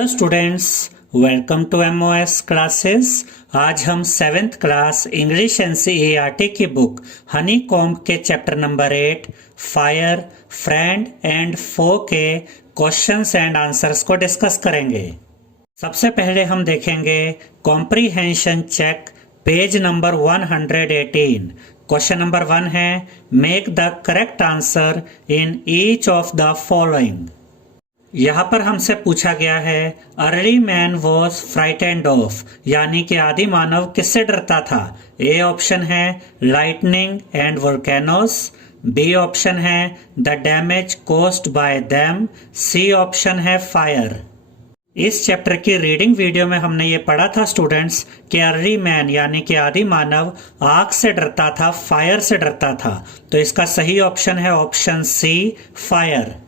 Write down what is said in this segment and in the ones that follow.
Hello students, welcome to MOS classes. आज हम 7th class English NCERT की book honeycomb के chapter number 8 fire, friend and foe के questions and answers को discuss करेंगे। सबसे पहले हम देखेंगे comprehension check, page number 118। Question number 1 है, make the correct answer in each of the following. यहाँ पर हमसे पूछा गया है early man was frightened of, यानी कि आदि मानव किससे डरता था। ए ऑप्शन है lightning and volcanoes, B option है the damage caused by them, C option है फायर। इस चैप्टर की रीडिंग वीडियो में हमने ये पढ़ा था स्टूडेंट्स कि अर्ली मैन यानी कि आदि मानव आग से डरता था, फायर से डरता था। तो इसका सही ऑप्शन है option C fire.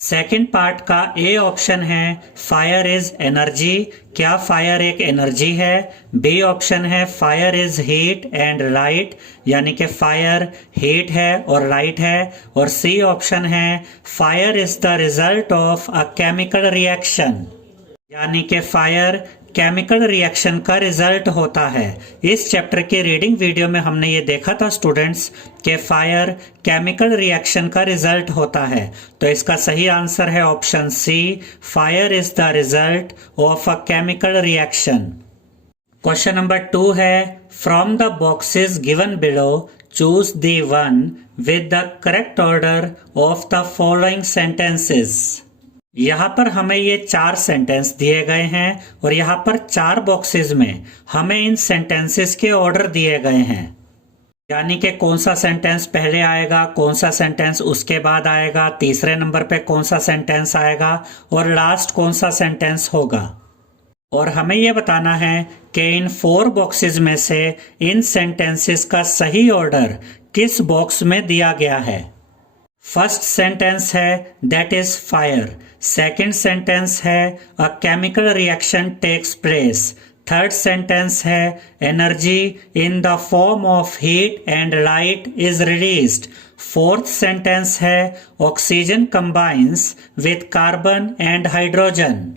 Second part का ए ऑप्शन है फायर इज एनर्जी, क्या फायर एक एनर्जी है। बी ऑप्शन है fire is heat and light, यानी कि फायर हीट है और लाइट है। और सी ऑप्शन है fire is the result of a chemical reaction, यानी कि फायर केमिकल रिएक्शन का रिजल्ट होता है। इस चैप्टर के रीडिंग वीडियो में हमने ये देखा था स्टूडेंट्स कि फायर केमिकल रिएक्शन का रिजल्ट होता है। तो इसका सही आंसर है option C, fire is the result of a chemical reaction. Question number 2 है, from the boxes given below choose the one with the correct order of the following sentences. यहाँ पर हमें ये 4 सेंटेंस दिए गए हैं और यहाँ पर 4 बॉक्सेस में हमें इन सेंटेंसेस के ऑर्डर दिए गए हैं, यानी कि कौन सा सेंटेंस पहले आएगा, कौन सा सेंटेंस उसके बाद आएगा, तीसरे नंबर पे कौन सा सेंटेंस आएगा और लास्ट कौन सा सेंटेंस होगा। और हमें यह बताना है कि इन 4 बॉक्सेस में से इन सेंटेंसेस का सही ऑर्डर किस बॉक्स में दिया गया है। फर्स्ट सेंटेंस है that is fire, second sentence है a chemical reaction takes place, third sentence है energy in the form of heat and light is released, fourth sentence है oxygen combines with carbon and hydrogen.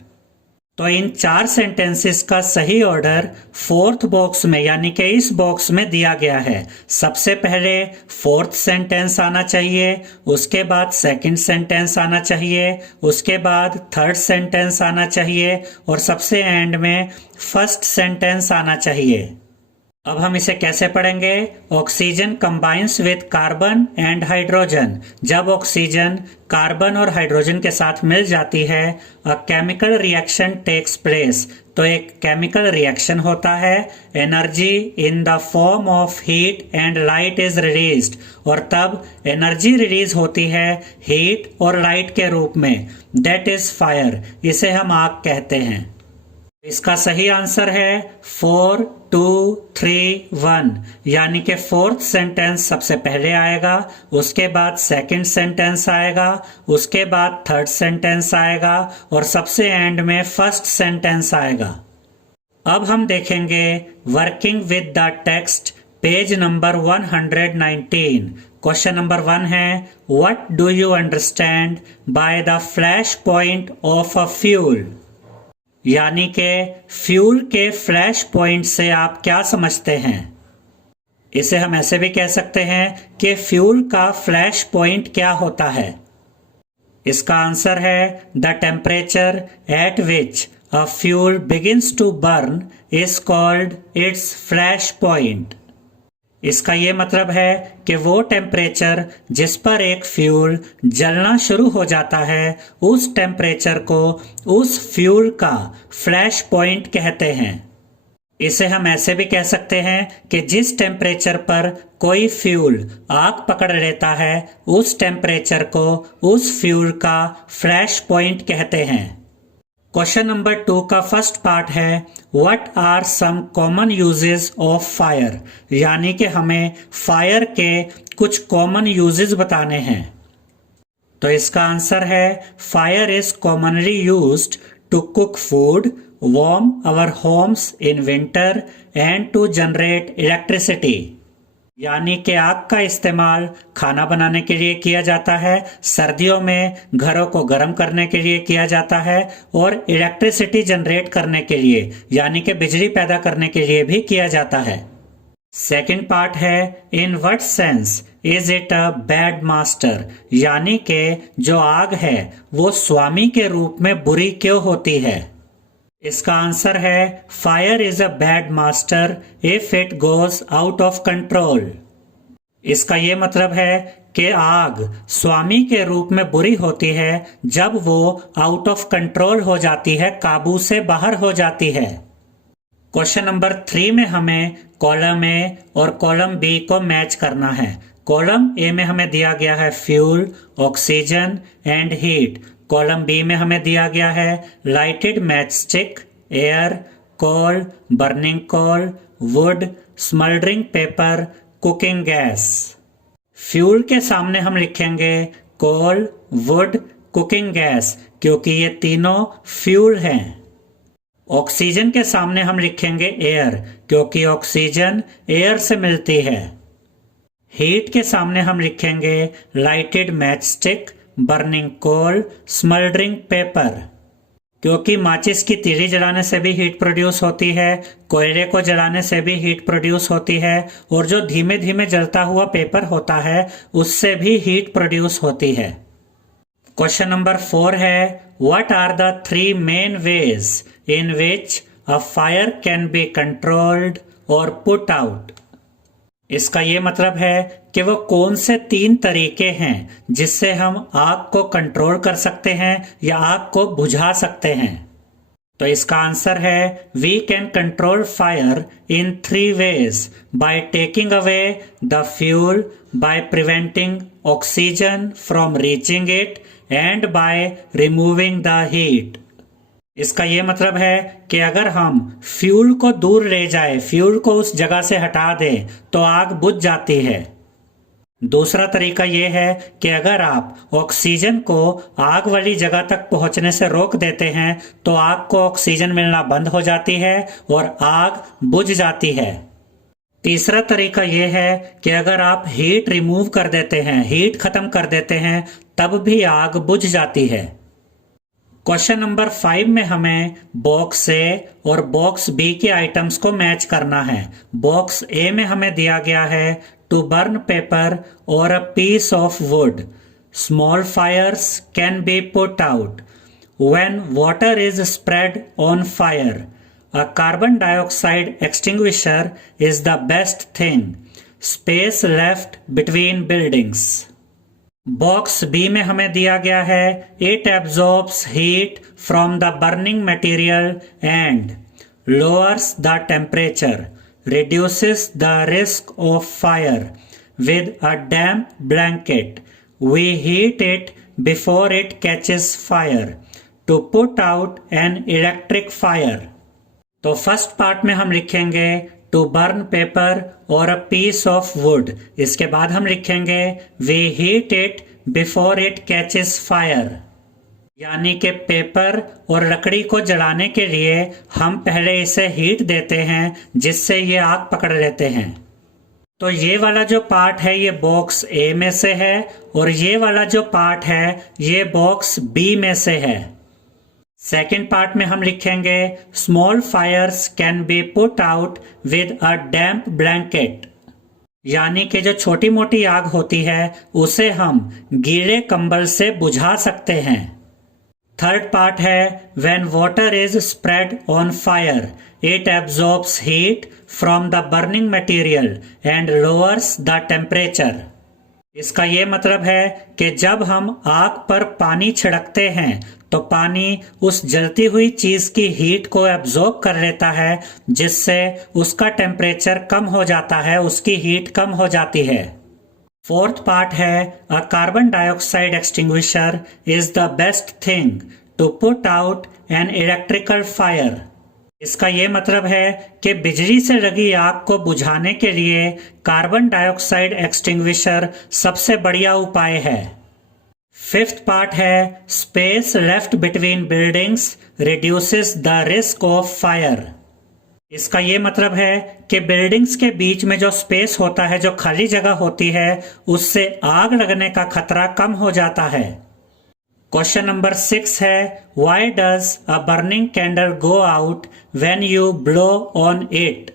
तो इन 4 sentences का सही order fourth box में यानी कि इस बॉक्स में दिया गया है। सबसे पहले फोर्थ सेंटेंस आना चाहिए, उसके बाद सेकंड सेंटेंस आना चाहिए, उसके बाद थर्ड सेंटेंस आना चाहिए और सबसे एंड में फर्स्ट सेंटेंस आना चाहिए। अब हम इसे कैसे पढ़ेंगे, oxygen combines with carbon and hydrogen. जब ऑक्सीजन कार्बन और हाइड्रोजन के साथ मिल जाती है a chemical reaction takes place, तो एक केमिकल रिएक्शन होता है। Energy in the form of heat and light is released, और तब एनर्जी रिलीज होती है हीट और लाइट के रूप में, दैट इज फायर, इसे हम आग कहते हैं। इसका सही आंसर है 4, 2, 3, 1, यानी कि फोर्थ सेंटेंस सबसे पहले आएगा, उसके बाद सेकंड सेंटेंस आएगा, उसके बाद थर्ड सेंटेंस आएगा और सबसे एंड में फर्स्ट सेंटेंस आएगा। अब हम देखेंगे working with the text, page number 119। Question number 1 है, what do you understand by the flash point of a fuel, यानी कि फ्यूल के फ्लैश पॉइंट से आप क्या समझते हैं। इसे हम ऐसे भी कह सकते हैं कि फ्यूल का फ्लैश पॉइंट क्या होता है। इसका आंसर है the temperature at which a fuel begins to burn is called its flash point. इसका ये मतलब है कि वो टेम्परेचर जिस पर एक फ्यूल जलना शुरू हो जाता है, उस टेम्परेचर को उस फ्यूल का फ्लैश पॉइंट कहते हैं। इसे हम ऐसे भी कह सकते हैं कि जिस टेम्परेचर पर कोई फ्यूल आग पकड़ लेता है, उस टेम्परेचर को उस फ्यूल का फ्लैश पॉइंट कहते हैं। क्वेश्चन नंबर 2 का फर्स्ट पार्ट है, what are some common uses of fire, यानी कि हमें फायर के कुछ कॉमन यूजेस बताने हैं। तो इसका आंसर है fire is commonly used to cook food, warm our homes in winter and to generate electricity, यानी कि आग का इस्तेमाल खाना बनाने के लिए किया जाता है, सर्दियों में घरों को गर्म करने के लिए किया जाता है और इलेक्ट्रिसिटी जनरेट करने के लिए यानी कि बिजली पैदा करने के लिए भी किया जाता है। सेकंड पार्ट है in what sense is it a bad master, यानी कि जो आग है वो स्वामी के रूप में बुरी क्यों होती है। इसका आंसर है fire is a bad master if it goes out of control. इसका ये मतलब है कि आग स्वामी के रूप में बुरी होती है जब वो आउट ऑफ कंट्रोल हो जाती है, काबू से बाहर हो जाती है। क्वेश्चन नंबर 3 में हमें कॉलम ए और कॉलम बी को मैच करना है। कॉलम ए में हमें दिया गया है fuel, oxygen and heat. Column B में हमें दिया गया है lighted matchstick, air, coal, burning coal, wood, smouldering paper, cooking gas. Fuel के सामने हम लिखेंगे कोल, वुड, कुकिंग गैस क्योंकि ये तीनों फ्यूल हैं। ऑक्सीजन के सामने हम लिखेंगे एयर क्योंकि ऑक्सीजन एयर से मिलती है। हीट के सामने हम लिखेंगे lighted matchstick, burning coal, smouldering paper क्योंकि माचिस की तीली जलाने से भी हीट प्रोड्यूस होती है, कोयले को जलाने से भी हीट प्रोड्यूस होती है और जो धीमे धीमे जलता हुआ पेपर होता है उससे भी हीट प्रोड्यूस होती है। क्वेश्चन नंबर 4 है what are the 3 main ways in which a fire can be controlled और पुट आउट। इसका ये मतलब है कि वो कौन से 3 तरीके हैं जिससे हम आग को कंट्रोल कर सकते हैं या आग को बुझा सकते हैं। तो इसका आंसर है we can control fire in 3 ways by taking away the fuel, by preventing oxygen from reaching it and by removing the heat. इसका यह मतलब है कि अगर हम फ्यूल को दूर ले जाए, फ्यूल को उस जगह से हटा दें तो आग बुझ जाती है। दूसरा तरीका यह है कि अगर आप ऑक्सीजन को आग वाली जगह तक पहुंचने से रोक देते हैं तो आग को ऑक्सीजन मिलना बंद हो जाती है और आग बुझ जाती है। तीसरा तरीका यह है कि अगर आप हीट रिमूव कर देते हैं, हीट खत्म कर देते हैं, तब भी आग बुझ जाती है। क्वेश्चन नंबर 5 में हमें बॉक्स ए और बॉक्स बी के आइटम्स को मैच करना है। बॉक्स ए में हमें दिया गया है टू बर्न पेपर और a piece of wood. Small fires can be put out when water is spread on fire. A carbon dioxide extinguisher is the best thing. Space left between buildings. Box B में हमें दिया गया है it absorbs heat from the burning material and lowers the temperature, reduces the risk of fire with a damp blanket. We heat it before it catches fire to put out an electric fire. तो first part में हम लिखेंगे to burn paper और a piece of would. इसके बाद हम लिखेंगे we heat it before it catches fire, यानी कि पेपर और लकड़ी को जलाने के लिए हम पहले इसे हीट देते हैं जिससे ये आग पकड़ लेते हैं। तो ये वाला जो पार्ट है ये बॉक्स ए में से है और ये वाला जो पार्ट है ये बॉक्स बी में से है। सेकेंड पार्ट में हम लिखेंगे small fires can be put out with a damp blanket, यानी कि जो छोटी मोटी आग होती है उसे हम गीले कंबल से बुझा सकते हैं। थर्ड पार्ट है when water is spread on fire it absorbs heat from the burning material and lowers the temperature. इसका ये मतलब है कि जब हम आग पर पानी छिड़कते हैं तो पानी उस जलती हुई चीज की हीट को एब्जॉर्ब कर लेता है जिससे उसका टेम्परेचर कम हो जाता है, उसकी हीट कम हो जाती है। फोर्थ पार्ट है a carbon dioxide extinguisher is the best thing to put out an electrical fire. इसका ये मतलब है कि बिजली से लगी आग को बुझाने के लिए कार्बन डाइऑक्साइड एक्सटिंग्विशर सबसे बढ़िया उपाय है। फिफ्थ पार्ट है space left between buildings reduces the risk of fire. इसका ये मतलब है कि बिल्डिंग्स के बीच में जो स्पेस होता है, जो खाली जगह होती है, उससे आग लगने का खतरा कम हो जाता है। क्वेश्चन नंबर 6 है, why does a burning candle go out when you blow on it?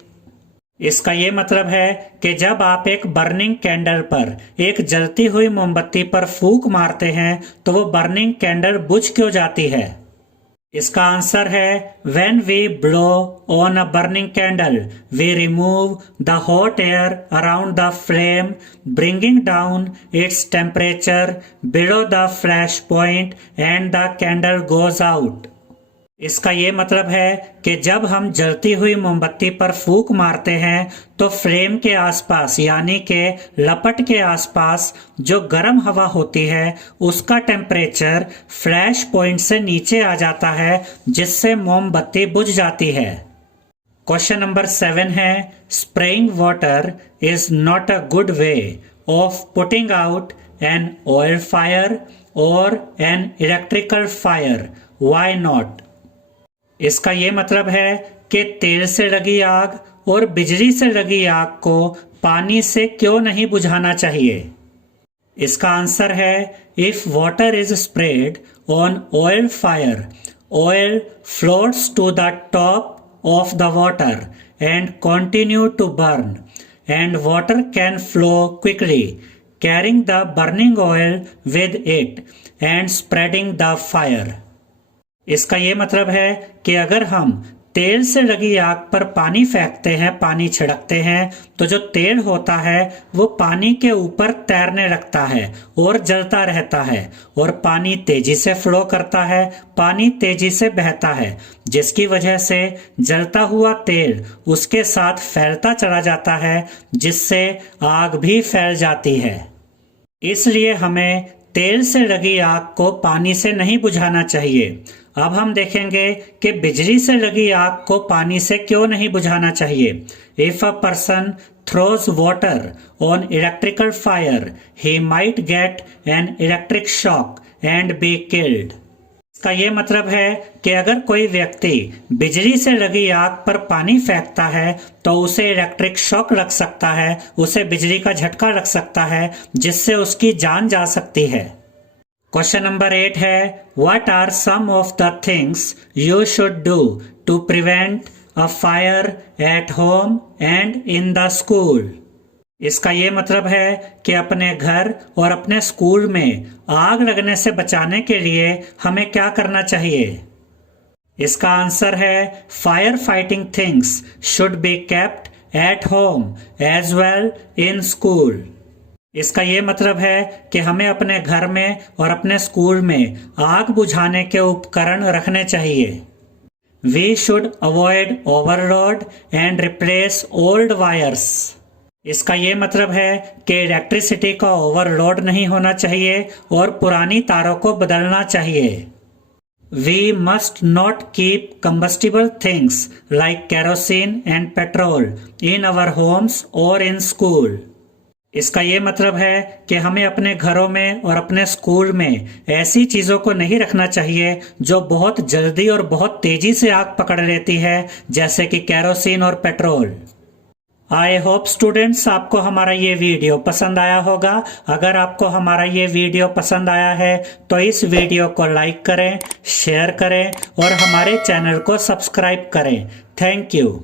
इसका ये मतलब है कि जब आप एक बर्निंग कैंडल पर, एक जलती हुई मोमबत्ती पर फूंक मारते हैं तो वो बर्निंग कैंडल बुझ क्यों जाती है? इसका आंसर है, when we blow on a burning candle, we remove the hot air around the flame, bringing down its temperature below the flash point and the candle goes out. इसका ये मतलब है कि जब हम जलती हुई मोमबत्ती पर फूंक मारते हैं तो फ्लेम के आसपास, यानी कि लपट के आसपास जो गर्म हवा होती है उसका टेम्परेचर फ्लैश पॉइंट से नीचे आ जाता है, जिससे मोमबत्ती बुझ जाती है। क्वेश्चन नंबर 7 है, spraying water is not a good way of putting out an oil fire और an electrical fire, why not? इसका ये मतलब है कि तेल से लगी आग और बिजली से लगी आग को पानी से क्यों नहीं बुझाना चाहिए? इसका आंसर है, if water is spread on oil fire, oil floats to the top of the water and continue to burn and water can flow quickly, carrying the burning oil with it and spreading the fire. इसका ये मतलब है कि अगर हम तेल से लगी आग पर पानी फेंकते हैं, पानी छिड़कते हैं, तो जो तेल होता है वो पानी के ऊपर तैरने लगता है और जलता रहता है और पानी तेजी से फ्लो करता है, पानी तेजी से बहता है, जिसकी वजह से जलता हुआ तेल उसके साथ फैलता चला जाता है, जिससे आग भी फैल जाती है। इसलिए हमें तेल से लगी आग को पानी से नहीं बुझाना चाहिए। अब हम देखेंगे कि बिजली से लगी आग को पानी से क्यों नहीं बुझाना चाहिए। If a person throws water on electrical fire, he might get an electric shock and be killed. इसका ये मतलब है कि अगर कोई व्यक्ति बिजली से लगी आग पर पानी फेंकता है तो उसे इलेक्ट्रिक शॉक लग सकता है, उसे बिजली का झटका लग सकता है, जिससे उसकी जान जा सकती है। क्वेश्चन नंबर 8 है, what are some of the things you should do to prevent a fire at home and in the school? इसका ये मतलब है कि अपने घर और अपने स्कूल में आग लगने से बचाने के लिए हमें क्या करना चाहिए? इसका आंसर है, fire fighting things should be kept at home as well in school. इसका ये मतलब है कि हमें अपने घर में और अपने स्कूल में आग बुझाने के उपकरण रखने चाहिए। We should avoid overload and replace old wires. इसका ये मतलब है कि इलेक्ट्रिसिटी का ओवरलोड नहीं होना चाहिए और पुरानी तारों को बदलना चाहिए। We must not keep combustible things like kerosene and petrol in our homes और इन स्कूल। इसका ये मतलब है कि हमें अपने घरों में और अपने स्कूल में ऐसी चीज़ों को नहीं रखना चाहिए जो बहुत जल्दी और बहुत तेजी से आग पकड़ लेती है, जैसे कि केरोसिन और पेट्रोल। आई होप स्टूडेंट्स आपको हमारा ये वीडियो पसंद आया होगा। अगर आपको हमारा ये वीडियो पसंद आया है तो इस वीडियो को लाइक करें, शेयर करें और हमारे चैनल को सब्सक्राइब करें। Thank you.